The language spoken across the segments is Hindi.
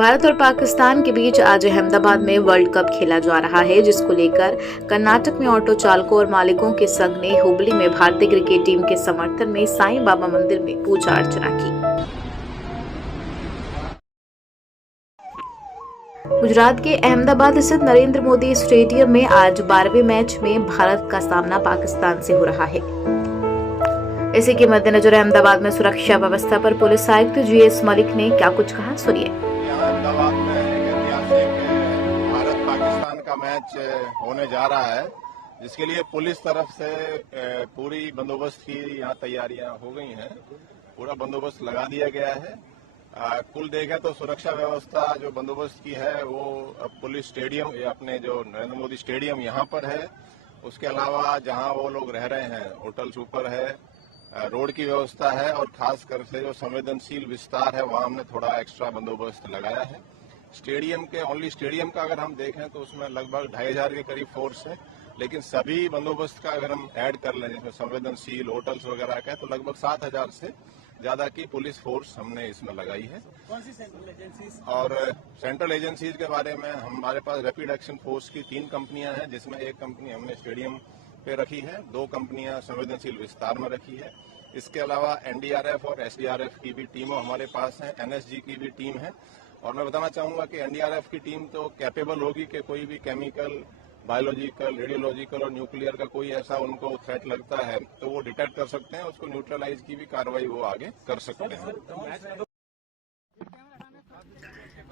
भारत और पाकिस्तान के बीच आज अहमदाबाद में वर्ल्ड कप खेला जा रहा है, जिसको लेकर कर्नाटक में ऑटो चालकों और मालिकों के संघ ने हुबली में भारतीय क्रिकेट टीम के समर्थन में साईं बाबा मंदिर में पूजा अर्चना की। गुजरात के अहमदाबाद स्थित नरेंद्र मोदी स्टेडियम में आज 12वें मैच में भारत का सामना पाकिस्तान से हो रहा है। इसी के मद्देनजर अहमदाबाद में सुरक्षा व्यवस्था पर पुलिस आयुक्त GS मलिक ने क्या कुछ कहा, सुनिए। अहमदाबाद में एक ऐतिहासिक भारत पाकिस्तान का मैच होने जा रहा है, जिसके लिए पुलिस तरफ से पूरी बंदोबस्त की यहाँ तैयारियां हो गई हैं। पूरा बंदोबस्त लगा दिया गया है। कुल देखें तो सुरक्षा व्यवस्था जो बंदोबस्त की है वो पुलिस स्टेडियम अपने जो नरेंद्र मोदी स्टेडियम यहाँ पर है, उसके अलावा जहाँ वो लोग रह रहे हैं होटल सुपर है, रोड की व्यवस्था है और खास कर से जो संवेदनशील विस्तार है वहां हमने थोड़ा एक्स्ट्रा बंदोबस्त लगाया है। स्टेडियम का अगर हम देखें तो उसमें लगभग 2500 के करीब फोर्स है, लेकिन सभी बंदोबस्त का अगर हम ऐड कर लें जिसमें संवेदनशील होटल्स वगैरह का, तो लगभग 7000 से ज्यादा की पुलिस फोर्स हमने इसमें लगाई है। कौन सी सेंट्रल एजेंसीज? और सेंट्रल एजेंसीज के बारे में हमारे पास रैपिड एक्शन फोर्स की 3 कंपनियां हैं, जिसमें एक कंपनी हमने स्टेडियम पे रखी है, 2 कंपनियां संवेदनशील विस्तार में रखी है। इसके अलावा NDRF और SDRF की भी टीमों हमारे पास है, NSG की भी टीम है। और मैं बताना चाहूंगा कि NDRF की टीम तो कैपेबल होगी कि कोई भी केमिकल, बायोलॉजिकल, रेडियोलॉजिकल और न्यूक्लियर का कोई ऐसा उनको थ्रेट लगता है तो वो डिटेक्ट कर सकते हैं, उसको न्यूट्रलाइज की भी कार्रवाई वो आगे कर सकते हैं।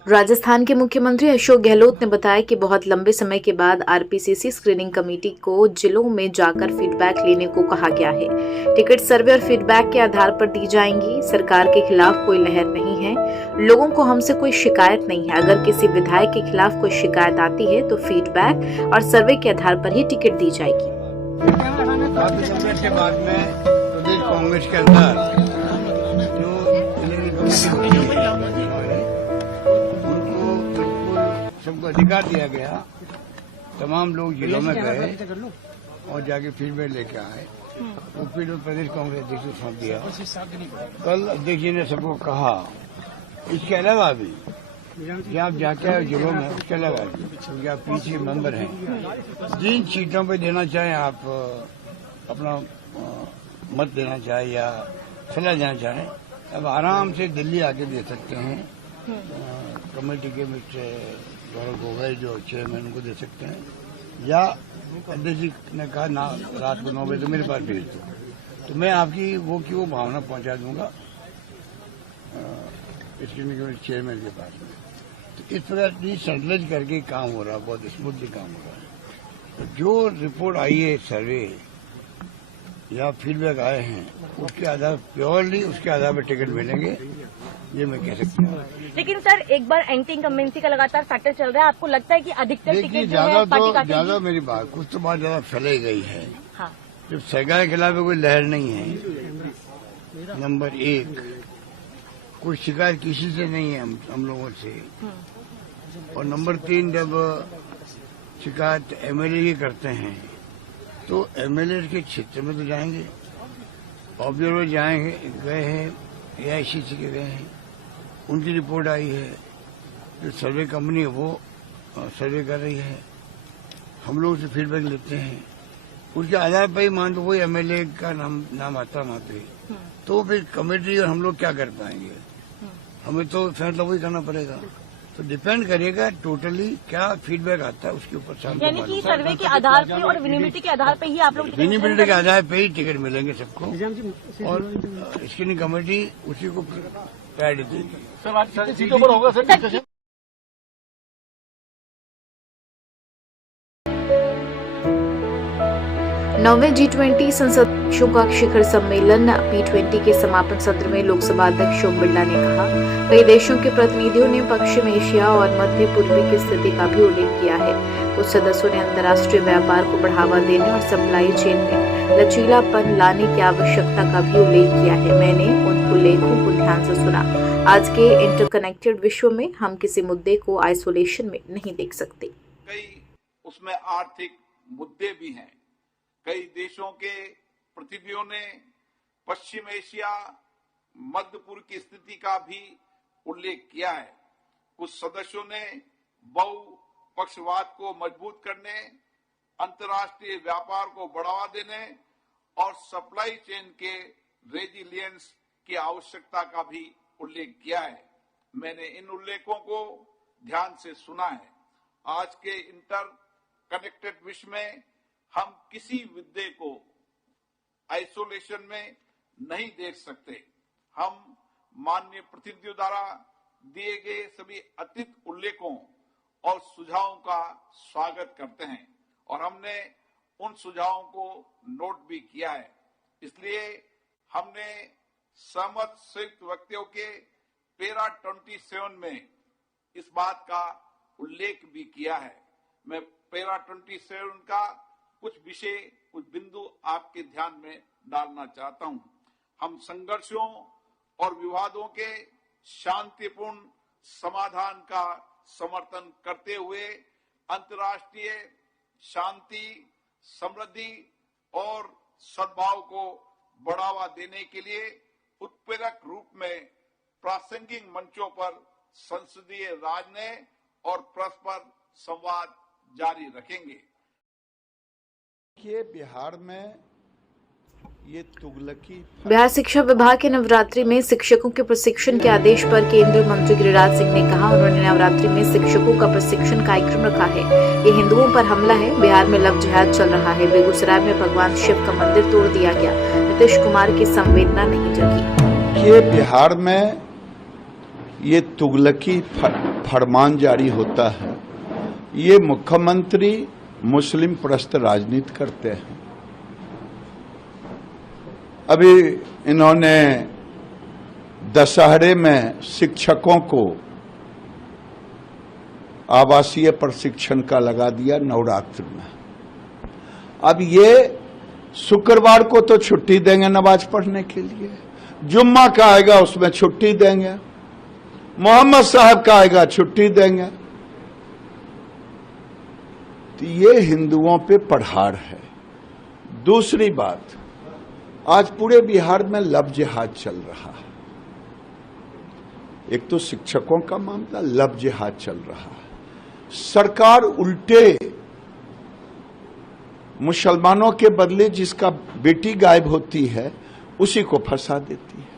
राजस्थान के मुख्यमंत्री अशोक गहलोत ने बताया कि बहुत लंबे समय के बाद RPCC स्क्रीनिंग कमेटी को जिलों में जाकर फीडबैक लेने को कहा गया है। टिकट सर्वे और फीडबैक के आधार पर दी जाएंगी। सरकार के खिलाफ कोई लहर नहीं है, लोगों को हमसे कोई शिकायत नहीं है। अगर किसी विधायक के खिलाफ कोई शिकायत आती है तो फीडबैक और सर्वे के आधार पर ही टिकट दी जाएगी। के बाद में प्रदेश कांग्रेस के अंदर सबको अधिकार दिया गया, तमाम लोग जिलों में गए और जाके फीडबैक लेके आए। वो फीडबैक प्रदेश कांग्रेस अध्यक्ष को सौंप दिया। कल अध्यक्ष जी ने सबको कहा, इसके अलावा भी जब आप जाके आए जिलों में, उसके अलावा क्योंकि आप पीछे मेंबर हैं, जिन सीटों पे देना चाहें आप अपना मत देना चाहें या सलाह देना चाहें, अब आराम से दिल्ली आके दे सकते हैं। कमेटी के मिस्टर गौरव गोगोई जो चेयरमैन, उनको दे सकते हैं, या अध्यक्ष जी ने कहा ना रात को 9 बजे तो मेरे पास भेज दो, तो मैं आपकी वो भावना पहुंचा दूंगा इसके चेयरमैन के पास में। तो इस प्रकार सेंट्रलाइज करके काम हो रहा है, बहुत स्मूथली काम हो रहा है। तो जो रिपोर्ट आई है, सर्वे या फीडबैक आए हैं, उसके आधार प्योरली उसके आधार पर टिकट मिलेंगे, ये मैं कह सकता हूँ। लेकिन सर एक बार एंटी इनकम्बेंसी का लगातार फैक्टर चल रहा है, आपको लगता है कि अधिकतर टिकट ज्यादा मेरी बात कुछ तो बात ज्यादा फैलाई गई है। हाँ। जब सरकार के खिलाफ कोई लहर नहीं है, नंबर 1, कोई शिकायत किसी से नहीं है हम लोगों से, और नंबर 3, जब शिकायत MLA ही करते हैं तो MLA के क्षेत्र में तो जाएंगे, ऑब्जर्वर जाएंगे, गए हैं, AICC के गए हैं, उनकी रिपोर्ट आई है, जो सर्वे कंपनी है वो सर्वे कर रही है, हम लोग से फीडबैक लेते हैं, उसके आधार पर ही मान लो वही MLA का नाम आता वहाँ पे, तो फिर कमेटी और हम लोग क्या कर पाएंगे, हमें तो फैसला वही करना पड़ेगा। तो डिपेंड करेगा टोटली क्या फीडबैक आता है उसके ऊपर। यानी कि सर्वे के आधार पर और विजिबिलिटी के आधार पर ही आप लोग विजिबिलिटी के आधार पर ही टिकट मिलेंगे सबको, और स्क्रीनिंग कमेटी उसी को प्रायोरिटी देगी। सर आज सीटों पर होगा सर। 9वें G20 संसद देशों का शिखर सम्मेलन P20 के समापन सत्र में लोकसभा अध्यक्ष ओम बिरला ने कहा, कई देशों के प्रतिनिधियों ने पश्चिम एशिया और मध्य पूर्वी की स्थिति का भी उल्लेख किया है। कुछ सदस्यों ने अंतर्राष्ट्रीय व्यापार को बढ़ावा देने और सप्लाई चेन में लचीलापन लाने की आवश्यकता का भी उल्लेख किया है। मैंने उन उल्लेखों को ध्यान से सुना। आज के इंटरकनेक्टेड विश्व में हम किसी मुद्दे को आइसोलेशन में नहीं देख सकते। कई उसमें आर्थिक मुद्दे भी हैं। कई देशों के प्रतिनिधियों ने पश्चिम एशिया, मध्य पूर्व की स्थिति का भी उल्लेख किया है। कुछ सदस्यों ने बहुपक्षवाद को मजबूत करने, अंतर्राष्ट्रीय व्यापार को बढ़ावा देने और सप्लाई चेन के रेजिलियंस की आवश्यकता का भी उल्लेख किया है। मैंने इन उल्लेखों को ध्यान से सुना है। आज के इंटर कनेक्टेड विश्व में हम किसी मुद्दे को आइसोलेशन में नहीं देख सकते। हम माननीय प्रतिनिधियों द्वारा दिए गए सभी अतिरिक्त उल्लेखों और सुझावों का स्वागत करते हैं और हमने उन सुझावों को नोट भी किया है। इसलिए हमने सहमत संयुक्त वक्तव्यों के पैरा 27 में इस बात का उल्लेख भी किया है। मैं पैरा 27 का कुछ विषय, कुछ बिंदु आपके ध्यान में डालना चाहता हूं। हम संघर्षों और विवादों के शांतिपूर्ण समाधान का समर्थन करते हुए अंतर्राष्ट्रीय शांति, समृद्धि और सद्भाव को बढ़ावा देने के लिए उत्प्रेरक रूप में प्रासंगिक मंचों पर संसदीय राजनय और परस्पर संवाद जारी रखेंगे। ये बिहार में ये तुगलकी बिहार शिक्षा विभाग के नवरात्रि में शिक्षकों के प्रशिक्षण के आदेश पर केंद्रीय मंत्री गिरिराज सिंह ने कहा, उन्होंने नवरात्रि में शिक्षकों का प्रशिक्षण कार्यक्रम रखा है। ये हिंदुओं पर हमला है। बिहार में लव जिहाद चल रहा है। बेगूसराय में भगवान शिव का मंदिर तोड़ दिया गया। नीतीश कुमार की संवेदना नहीं जगी। ये बिहार में ये तुगलकी फरमान जारी होता है। ये मुख्यमंत्री मुस्लिम परस्त राजनीति करते हैं। अभी इन्होंने दशहरे में शिक्षकों को आवासीय प्रशिक्षण का लगा दिया नवरात्र में। अब ये शुक्रवार को तो छुट्टी देंगे नमाज पढ़ने के लिए, जुम्मा का आएगा उसमें छुट्टी देंगे, मोहम्मद साहब का आएगा छुट्टी देंगे। तो ये हिंदुओं पे पढ़ार है। दूसरी बात, आज पूरे बिहार में लव जिहाद चल रहा है। एक तो शिक्षकों का मामला, लव जिहाद चल रहा है। सरकार उल्टे मुसलमानों के बदले जिसका बेटी गायब होती है उसी को फंसा देती है।